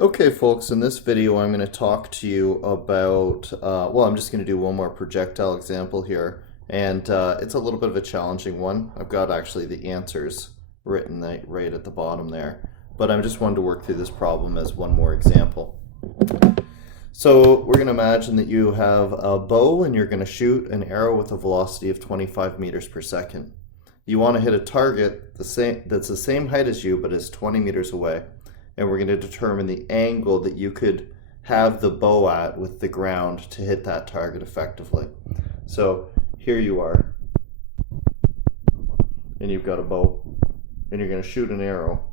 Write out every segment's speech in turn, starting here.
Okay, folks, in this video I'm going to talk to you about, I'm just going to do one more projectile example here, and it's a little bit of a challenging one. I've got actually the answers written right at the bottom there, but I just wanted to work through this problem as one more example. So we're going to imagine that you have a bow and you're going to shoot an arrow with a velocity of 25 meters per second. You want to hit a target that's the same height as you but is 20 meters away. And we're going to determine the angle that you could have the bow at with the ground to hit that target effectively. So here you are, and you've got a bow, and you're going to shoot an arrow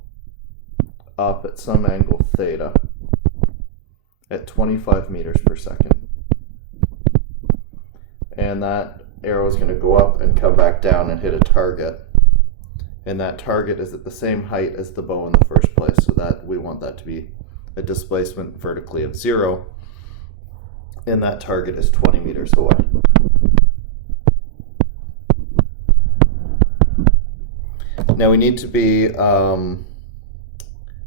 up at some angle theta at 25 meters per second. And that arrow is going to go up and come back down and hit a target. And that target is at the same height as the bow in the first place, so that we want that to be a displacement vertically of 0, and that target is 20 meters away. Now we need to be a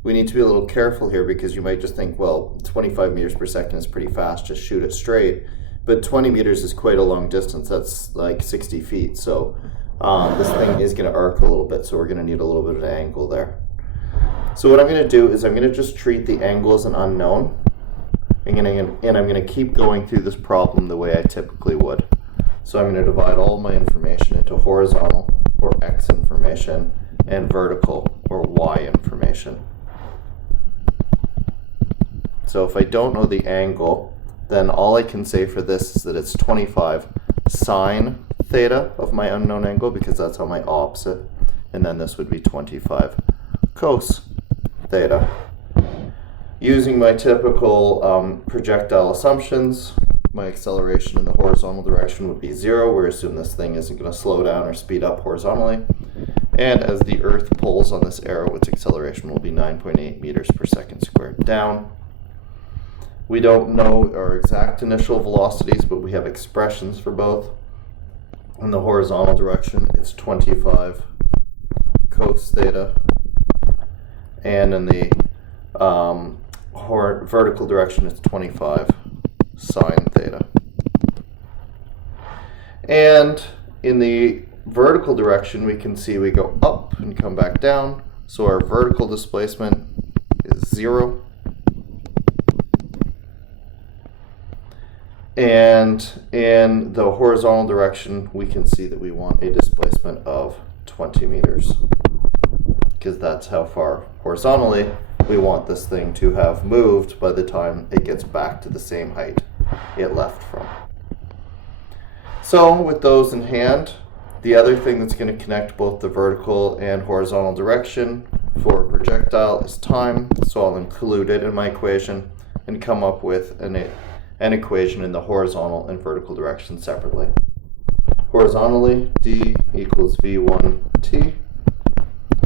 little careful here, because you might just think, well, 25 meters per second is pretty fast, just shoot it straight. But 20 meters is quite a long distance. That's like 60 feet. So this thing is going to arc a little bit, so we're going to need a little bit of an angle there. So what I'm going to do is I'm going to just treat the angle as an unknown, and I'm going to keep going through this problem the way I typically would. So I'm going to divide all my information into horizontal, or x information, and vertical, or y information. So if I don't know the angle, then all I can say for this is that it's 25 sine theta of my unknown angle, because that's on my opposite, and then this would be 25 cos theta. Using my typical projectile assumptions, my acceleration in the horizontal direction would be 0. We assume this thing isn't going to slow down or speed up horizontally, and as the Earth pulls on this arrow, its acceleration will be 9.8 meters per second squared down. We don't know our exact initial velocities, but we have expressions for both. In the horizontal direction, it's 25 cos theta, and in the vertical direction, it's 25 sine theta. And in the vertical direction, we can see we go up and come back down, so our vertical displacement is 0. And in the horizontal direction, we can see that we want a displacement of 20 meters, because that's how far horizontally we want this thing to have moved by the time it gets back to the same height it left from. So with those in hand, the other thing that's going to connect both the vertical and horizontal direction for a projectile is time. So I'll include it in my equation and come up with an equation in the horizontal and vertical direction separately. Horizontally, d equals v1t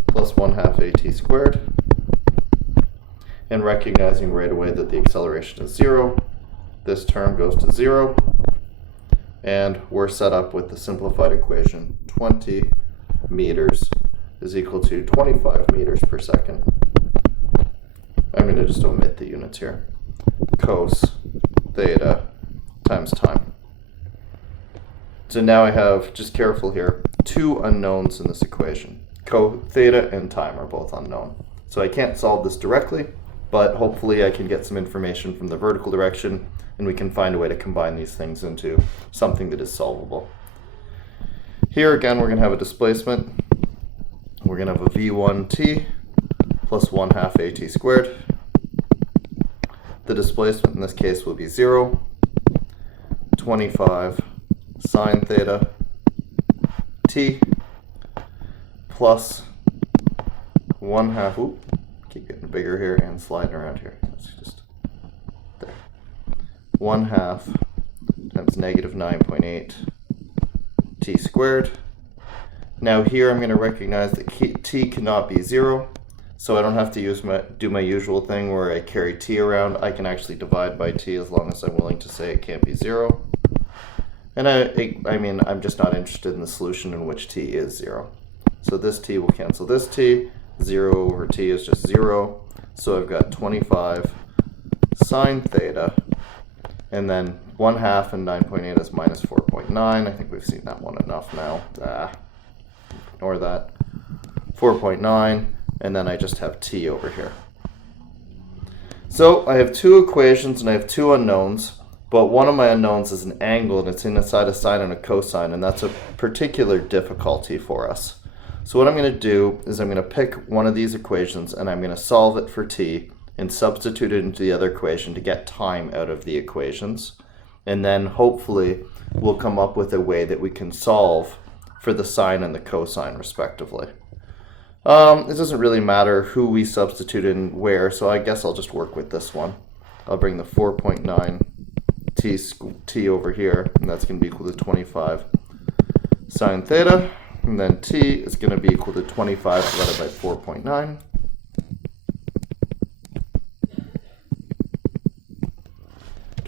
plus 1/2 at squared. And recognizing right away that the acceleration is 0, this term goes to 0. And we're set up with the simplified equation 20 meters is equal to 25 meters per second. I'm going to just omit the units here. Cos theta times time. So now I have, just careful here, two unknowns in this equation. Theta and time are both unknown. So I can't solve this directly, but hopefully I can get some information from the vertical direction, and we can find a way to combine these things into something that is solvable. Here again, we're going to have a displacement. We're going to have a v1t plus 1/2 at squared. The displacement in this case will be 0, 25 sine theta t plus 1/2, keep getting bigger here and sliding around here. That's just there. 1/2 times negative 9.8 t squared. Now here I'm going to recognize that t cannot be 0. So I don't have to do my usual thing where I carry t around. I can actually divide by t as long as I'm willing to say it can't be 0. And I mean, I'm just not interested in the solution in which t is 0. So this t will cancel this t. 0 over t is just 0. So I've got 25 sine theta, and then 1/2 and 9.8 is minus 4.9. I think we've seen that one enough now. Ignore that. 4.9, and then I just have t over here. So I have two equations and I have two unknowns, but one of my unknowns is an angle, and it's inside a sine and a cosine, and that's a particular difficulty for us. So what I'm going to do is I'm going to pick one of these equations and I'm going to solve it for t and substitute it into the other equation to get time out of the equations. And then hopefully we'll come up with a way that we can solve for the sine and the cosine respectively. It doesn't really matter who we substitute in where, so I guess I'll just work with this one. I'll bring the 4.9 t over here, and that's going to be equal to 25 sine theta. And then t is going to be equal to 25 divided by 4.9.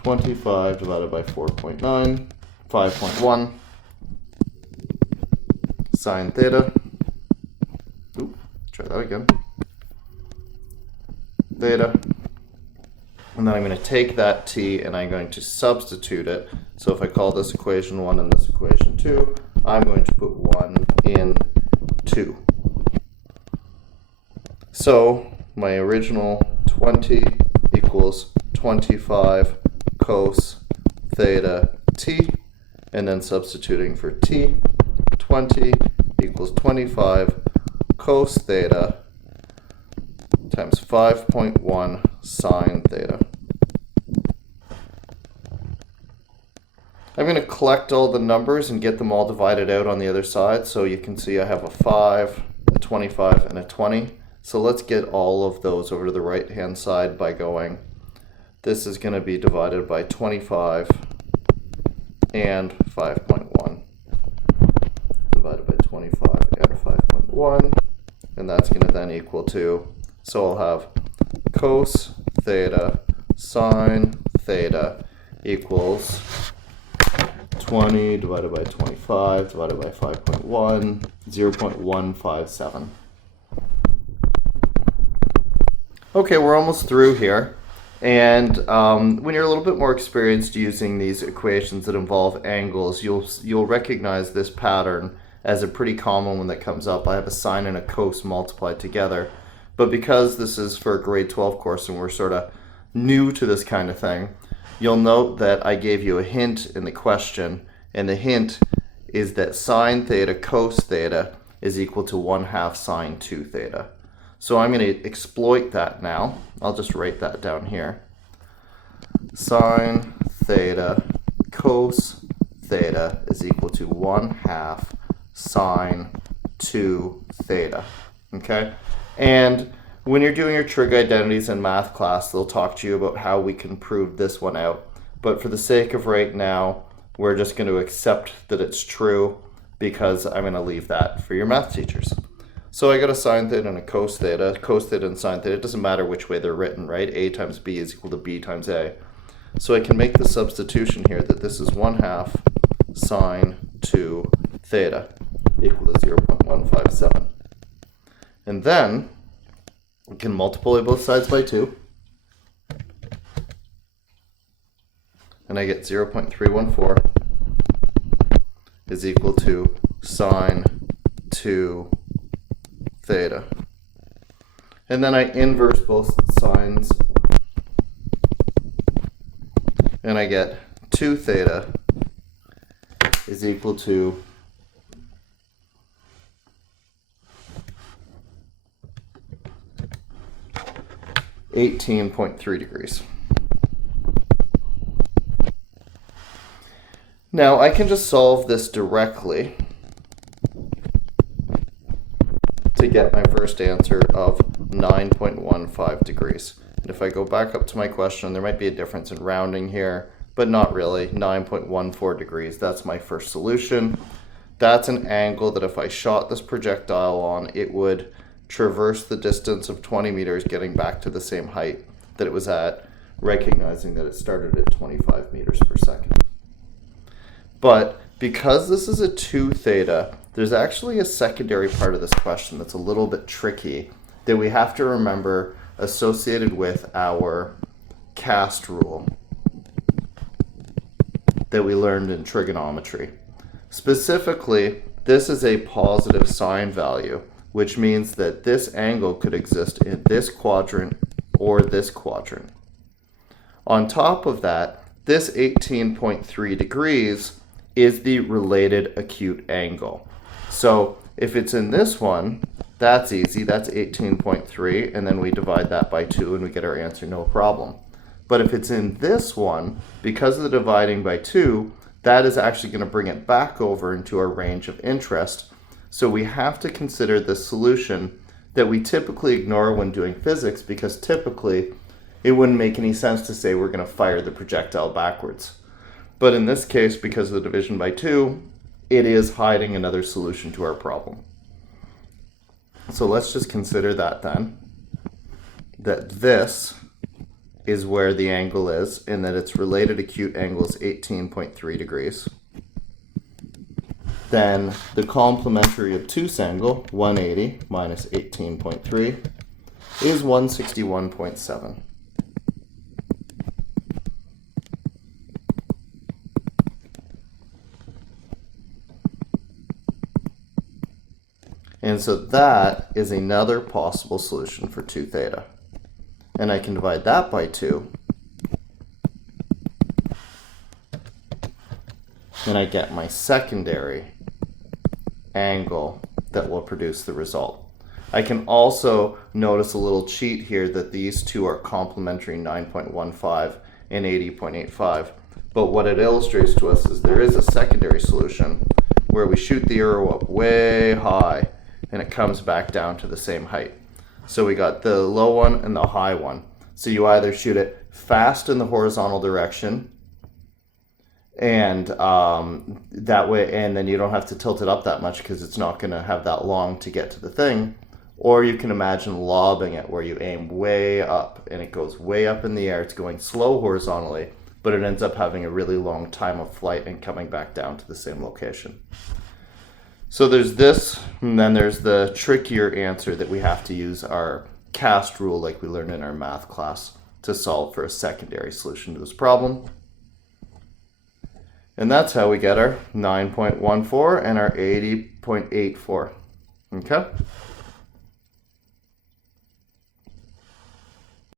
Divided by 4.9, 5.1 sine theta. Oop, try that again. Theta. And then I'm going to take that t and I'm going to substitute it. So if I call this equation 1 and this equation 2, I'm going to put 1 in 2. So my original 20 equals 25 cos theta t, and then substituting for t, 20 equals 25 cos theta times 5.1 sine theta. I'm going to collect all the numbers and get them all divided out on the other side. So you can see I have a 5, a 25, and a 20. So let's get all of those over to the right hand side by going, this is going to be divided by 25 and 5.1. Divided by 25 and 5.1. And that's going to then equal to, so I'll have cos theta sine theta equals 20 divided by 25 divided by 5.1, 0.157. Okay, we're almost through here. And when you're a little bit more experienced using these equations that involve angles, you'll recognize this pattern as a pretty common one that comes up. I have a sine and a cos multiplied together. But because this is for a grade 12 course and we're sort of new to this kind of thing, you'll note that I gave you a hint in the question, and the hint is that sine theta cos theta is equal to 1/2 sine 2 theta. So I'm going to exploit that now. I'll just write that down here. Sine theta cos theta is equal to 1/2 sine 2 theta. Okay? And when you're doing your trig identities in math class, they'll talk to you about how we can prove this one out. But for the sake of right now, we're just going to accept that it's true because I'm going to leave that for your math teachers. So I got a sine theta and a cos theta and sine theta. It doesn't matter which way they're written, right? A times b is equal to b times a. So I can make the substitution here that this is 1/2 sine 2 theta equal to 0.157. And then we can multiply both sides by 2. And I get 0.314 is equal to sine 2 theta. And then I inverse both signs. And I get 2 theta is equal to 18.3 degrees. Now I can just solve this directly to get my first answer of 9.15 degrees. And if I go back up to my question, there might be a difference in rounding here, but not really. 9.14 degrees, that's my first solution. That's an angle that if I shot this projectile on, it would traverse the distance of 20 meters getting back to the same height that it was at, recognizing that it started at 25 meters per second. But because this is a 2 theta, there's actually a secondary part of this question that's a little bit tricky that we have to remember associated with our cast rule that we learned in trigonometry. Specifically, this is a positive sine value, which means that this angle could exist in this quadrant or this quadrant. On top of that, this 18.3 degrees is the related acute angle. So if it's in this one, that's easy, that's 18.3, and then we divide that by 2 and we get our answer, no problem. But if it's in this one, because of the dividing by 2, that is actually going to bring it back over into our range of interest. So we have to consider the solution that we typically ignore when doing physics, because typically it wouldn't make any sense to say we're going to fire the projectile backwards. But in this case, because of the division by 2, it is hiding another solution to our problem. So let's just consider that then, that this is where the angle is, and that its related acute angle is 18.3 degrees. Then the complementary obtuse angle, 180 minus 18.3, is 161.7. And so that is another possible solution for 2 theta. And I can divide that by 2. And I get my secondary angle that will produce the result. I can also notice a little cheat here that these two are complementary, 9.15 and 80.85. But what it illustrates to us is there is a secondary solution where we shoot the arrow up way high and it comes back down to the same height. So we got the low one and the high one. So you either shoot it fast in the horizontal direction, and that way, and then you don't have to tilt it up that much because it's not going to have that long to get to the thing. Or you can imagine lobbing it where you aim way up and it goes way up in the air. It's going slow horizontally, but it ends up having a really long time of flight and coming back down to the same location. So there's this, and then there's the trickier answer that we have to use our cast rule like we learned in our math class to solve for a secondary solution to this problem. And that's how we get our 9.14 and our 80.84. Okay?